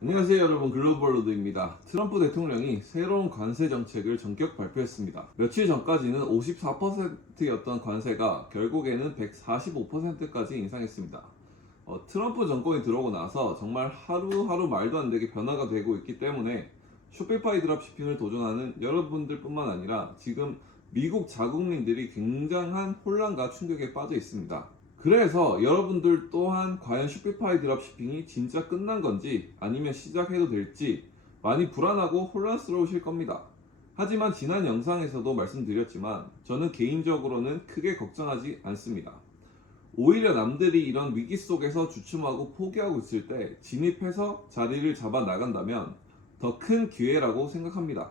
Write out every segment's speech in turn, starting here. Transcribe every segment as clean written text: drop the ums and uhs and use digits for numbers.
안녕하세요 여러분, 글로벌로드입니다. 트럼프 대통령이 새로운 관세 정책을 전격 발표했습니다. 며칠 전까지는 54%였던 관세가 결국에는 145%까지 인상했습니다. 트럼프 정권이 들어오고 나서 정말 하루하루 말도 안 되게 변화가 되고 있기 때문에 쇼피파이 드랍시핑을 도전하는 여러분들 뿐만 아니라 지금 미국 자국민들이 굉장한 혼란과 충격에 빠져 있습니다. 그래서 여러분들 또한 과연 쇼피파이 드랍시핑이 진짜 끝난 건지 아니면 시작해도 될지 많이 불안하고 혼란스러우실 겁니다. 하지만 지난 영상에서도 말씀드렸지만 저는 개인적으로는 크게 걱정하지 않습니다. 오히려 남들이 이런 위기 속에서 주춤하고 포기하고 있을 때 진입해서 자리를 잡아 나간다면 더 큰 기회라고 생각합니다.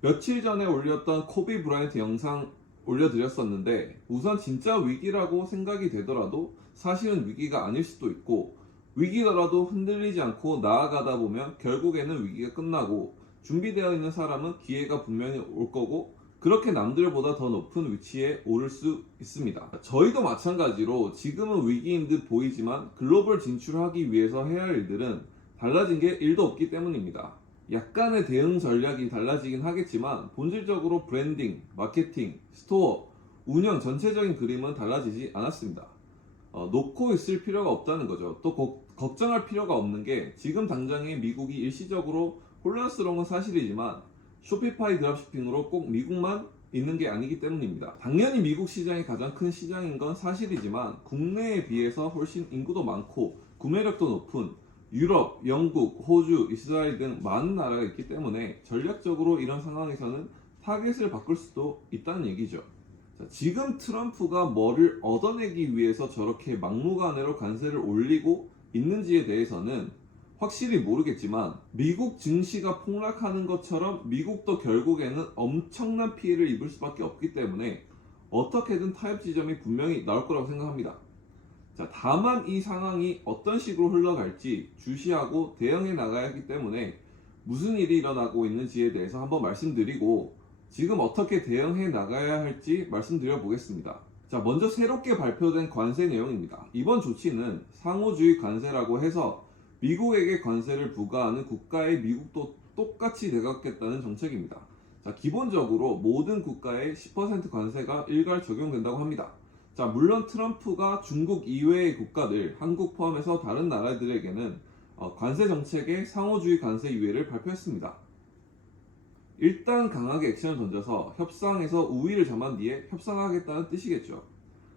며칠 전에 올렸던 코비 브라이언트 영상 올려드렸었는데, 우선 진짜 위기라고 생각이 되더라도 사실은 위기가 아닐 수도 있고, 위기더라도 흔들리지 않고 나아가다 보면 결국에는 위기가 끝나고 준비되어 있는 사람은 기회가 분명히 올 거고, 그렇게 남들보다 더 높은 위치에 오를 수 있습니다. 저희도 마찬가지로 지금은 위기인 듯 보이지만 글로벌 진출하기 위해서 해야 할 일들은 달라진 게 1도 없기 때문입니다. 약간의 대응 전략이 달라지긴 하겠지만 본질적으로 브랜딩, 마케팅, 스토어, 운영 전체적인 그림은 달라지지 않았습니다. 놓고 있을 필요가 없다는 거죠. 또 걱정할 필요가 없는 게, 지금 당장에 미국이 일시적으로 혼란스러운 건 사실이지만 쇼피파이 드랍시핑으로 꼭 미국만 있는 게 아니기 때문입니다. 당연히 미국 시장이 가장 큰 시장인 건 사실이지만 국내에 비해서 훨씬 인구도 많고 구매력도 높은 유럽, 영국, 호주, 이스라엘 등 많은 나라가 있기 때문에 전략적으로 이런 상황에서는 타겟을 바꿀 수도 있다는 얘기죠. 자, 지금 트럼프가 뭐를 얻어내기 위해서 저렇게 막무가내로 관세를 올리고 있는지에 대해서는 확실히 모르겠지만, 미국 증시가 폭락하는 것처럼 미국도 결국에는 엄청난 피해를 입을 수밖에 없기 때문에 어떻게든 타협 지점이 분명히 나올 거라고 생각합니다. 자, 다만 이 상황이 어떤 식으로 흘러갈지 주시하고 대응해 나가야 하기 때문에 무슨 일이 일어나고 있는지에 대해서 한번 말씀드리고, 지금 어떻게 대응해 나가야 할지 말씀드려 보겠습니다. 자, 먼저 새롭게 발표된 관세 내용입니다. 이번 조치는 상호주의 관세라고 해서 미국에게 관세를 부과하는 국가에 미국도 똑같이 내갖겠다는 정책입니다. 자, 기본적으로 모든 국가에 10% 관세가 일괄 적용된다고 합니다. 자, 물론 트럼프가 중국 이외의 국가들, 한국 포함해서 다른 나라들에게는 관세 정책의 상호주의 관세 유예를 발표했습니다. 일단 강하게 액션을 던져서 협상에서 우위를 점한 뒤에 협상하겠다는 뜻이겠죠.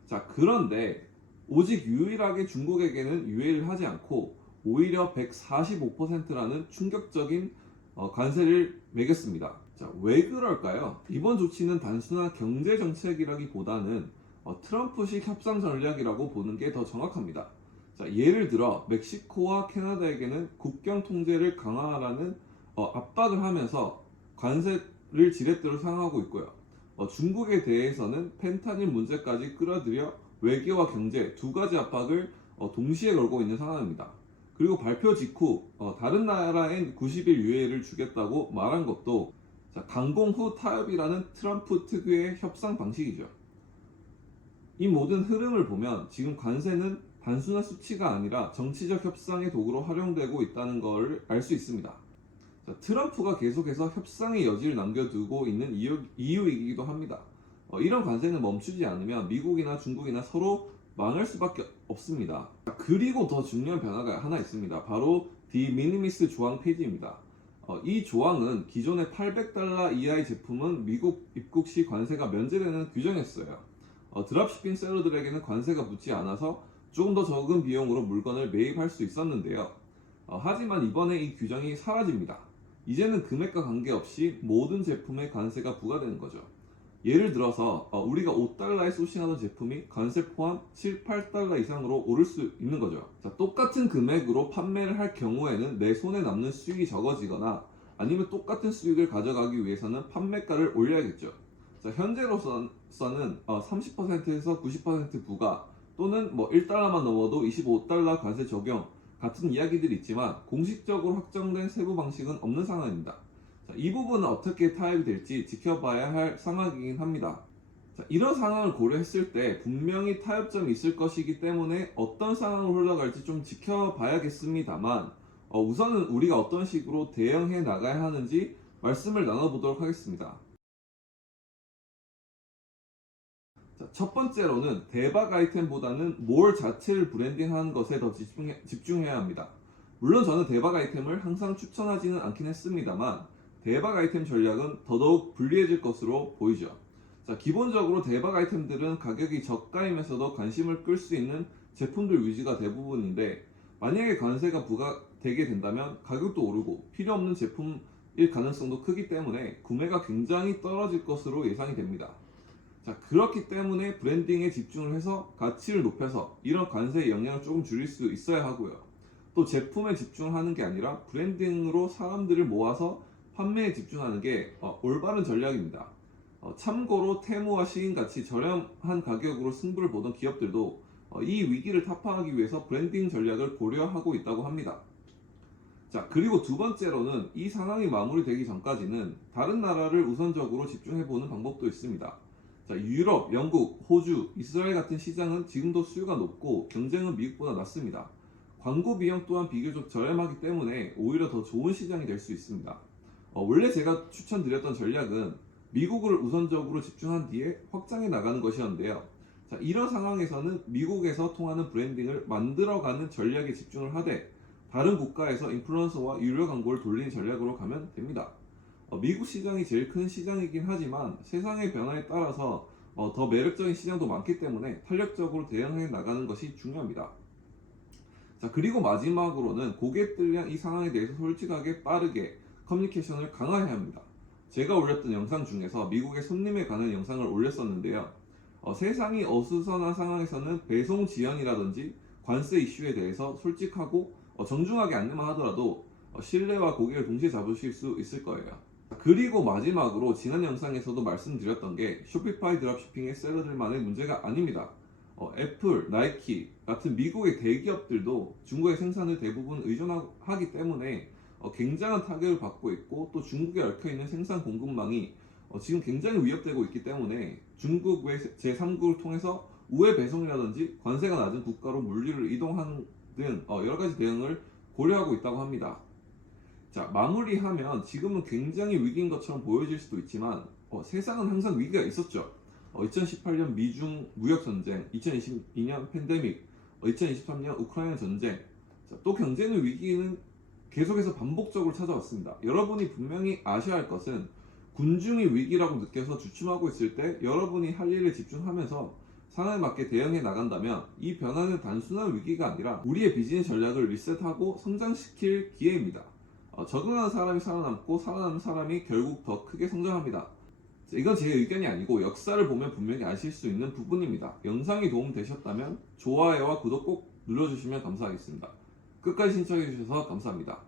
자, 그런데 오직 유일하게 중국에게는 유예를 하지 않고 오히려 145%라는 충격적인 관세를 매겼습니다. 자, 왜 그럴까요? 이번 조치는 단순한 경제 정책이라기보다는 트럼프식 협상 전략이라고 보는 게 더 정확합니다. 자, 예를 들어 멕시코와 캐나다에게는 국경 통제를 강화하라는 압박을 하면서 관세를 지렛대로 사용하고 있고요. 중국에 대해서는 펜타닐 문제까지 끌어들여 외교와 경제 두 가지 압박을 동시에 걸고 있는 상황입니다. 그리고 발표 직후 다른 나라엔 90일 유예를 주겠다고 말한 것도, 자, 강공 후 타협이라는 트럼프 특유의 협상 방식이죠. 이 모든 흐름을 보면 지금 관세는 단순한 수치가 아니라 정치적 협상의 도구로 활용되고 있다는 걸 알 수 있습니다. 자, 트럼프가 계속해서 협상의 여지를 남겨두고 있는 이유이기도 합니다. 이런 관세는 멈추지 않으면 미국이나 중국이나 서로 망할 수밖에 없습니다. 그리고 더 중요한 변화가 하나 있습니다. 바로 디미니미스 조항 폐지입니다. 이 조항은 기존의 $800 이하의 제품은 미국 입국 시 관세가 면제되는 규정이었어요. 드랍시핑 셀러들에게는 관세가 붙지 않아서 조금 더 적은 비용으로 물건을 매입할 수 있었는데요. 하지만 이번에 이 규정이 사라집니다. 이제는 금액과 관계없이 모든 제품에 관세가 부과되는 거죠. 예를 들어서 우리가 $5에 소싱하던 제품이 관세 포함 7, $8 이상으로 오를 수 있는 거죠. 자, 똑같은 금액으로 판매를 할 경우에는 내 손에 남는 수익이 적어지거나 아니면 똑같은 수익을 가져가기 위해서는 판매가를 올려야겠죠. 자, 현재로서는 30%에서 90% 부과 또는 $1만 넘어도 $25 관세 적용 같은 이야기들이 있지만 공식적으로 확정된 세부 방식은 없는 상황입니다. 자, 이 부분은 어떻게 타협이 될지 지켜봐야 할 상황이긴 합니다. 자, 이런 상황을 고려했을 때 분명히 타협점이 있을 것이기 때문에 어떤 상황으로 흘러갈지 좀 지켜봐야겠습니다만, 우선은 우리가 어떤 식으로 대응해 나가야 하는지 말씀을 나눠보도록 하겠습니다. 자, 첫 번째로는 대박 아이템보다는 몰 자체를 브랜딩하는 것에 더 집중해야 합니다. 물론 저는 대박 아이템을 항상 추천하지는 않긴 했습니다만 대박 아이템 전략은 더더욱 불리해질 것으로 보이죠. 자, 기본적으로 대박 아이템들은 가격이 저가이면서도 관심을 끌 수 있는 제품들 위주가 대부분인데 만약에 관세가 부과되게 된다면 가격도 오르고 필요 없는 제품일 가능성도 크기 때문에 구매가 굉장히 떨어질 것으로 예상이 됩니다. 자, 그렇기 때문에 브랜딩에 집중을 해서 가치를 높여서 이런 관세의 영향을 조금 줄일 수 있어야 하고요. 또 제품에 집중하는 게 아니라 브랜딩으로 사람들을 모아서 판매에 집중하는 게 올바른 전략입니다. 참고로 테무와 시인같이 저렴한 가격으로 승부를 보던 기업들도 이 위기를 타파하기 위해서 브랜딩 전략을 고려하고 있다고 합니다. 자, 그리고 두 번째로는 이 상황이 마무리되기 전까지는 다른 나라를 우선적으로 집중해보는 방법도 있습니다. 자, 유럽, 영국, 호주, 이스라엘 같은 시장은 지금도 수요가 높고 경쟁은 미국보다 낮습니다. 광고 비용 또한 비교적 저렴하기 때문에 오히려 더 좋은 시장이 될 수 있습니다. 원래 제가 추천드렸던 전략은 미국을 우선적으로 집중한 뒤에 확장해 나가는 것이었는데요. 자, 이런 상황에서는 미국에서 통하는 브랜딩을 만들어가는 전략에 집중을 하되 다른 국가에서 인플루언서와 유료 광고를 돌리는 전략으로 가면 됩니다. 미국 시장이 제일 큰 시장이긴 하지만 세상의 변화에 따라서 더 매력적인 시장도 많기 때문에 탄력적으로 대응해 나가는 것이 중요합니다. 자, 그리고 마지막으로는 고객들이랑 이 상황에 대해서 솔직하게 빠르게 커뮤니케이션을 강화해야 합니다. 제가 올렸던 영상 중에서 미국의 손님에 관한 영상을 올렸었는데요. 세상이 어수선한 상황에서는 배송 지연이라든지 관세 이슈에 대해서 솔직하고 정중하게 안내만 하더라도 신뢰와 고객을 동시에 잡으실 수 있을 거예요. 그리고 마지막으로 지난 영상에서도 말씀드렸던 게 쇼피파이 드롭시핑의 셀러들만의 문제가 아닙니다. 애플, 나이키 같은 미국의 대기업들도 중국의 생산을 대부분 의존하기 때문에 굉장한 타격을 받고 있고 또 중국에 얽혀있는 생산 공급망이 지금 굉장히 위협되고 있기 때문에 중국 외 제3국을 통해서 우회 배송이라든지 관세가 낮은 국가로 물류를 이동하는 등 여러 가지 대응을 고려하고 있다고 합니다. 자, 마무리하면 지금은 굉장히 위기인 것처럼 보여질 수도 있지만 세상은 항상 위기가 있었죠. 2018년 미중 무역전쟁, 2022년 팬데믹, 2023년 우크라이나 전쟁, 자, 또 경제는 위기는 계속해서 반복적으로 찾아왔습니다. 여러분이 분명히 아셔야 할 것은 군중이 위기라고 느껴서 주춤하고 있을 때 여러분이 할 일에 집중하면서 상황에 맞게 대응해 나간다면 이 변화는 단순한 위기가 아니라 우리의 비즈니스 전략을 리셋하고 성장시킬 기회입니다. 적응하는 사람이 살아남고 살아남는 사람이 결국 더 크게 성장합니다. 이건 제 의견이 아니고 역사를 보면 분명히 아실 수 있는 부분입니다. 영상이 도움되셨다면 좋아요와 구독 꼭 눌러주시면 감사하겠습니다. 끝까지 시청해주셔서 감사합니다.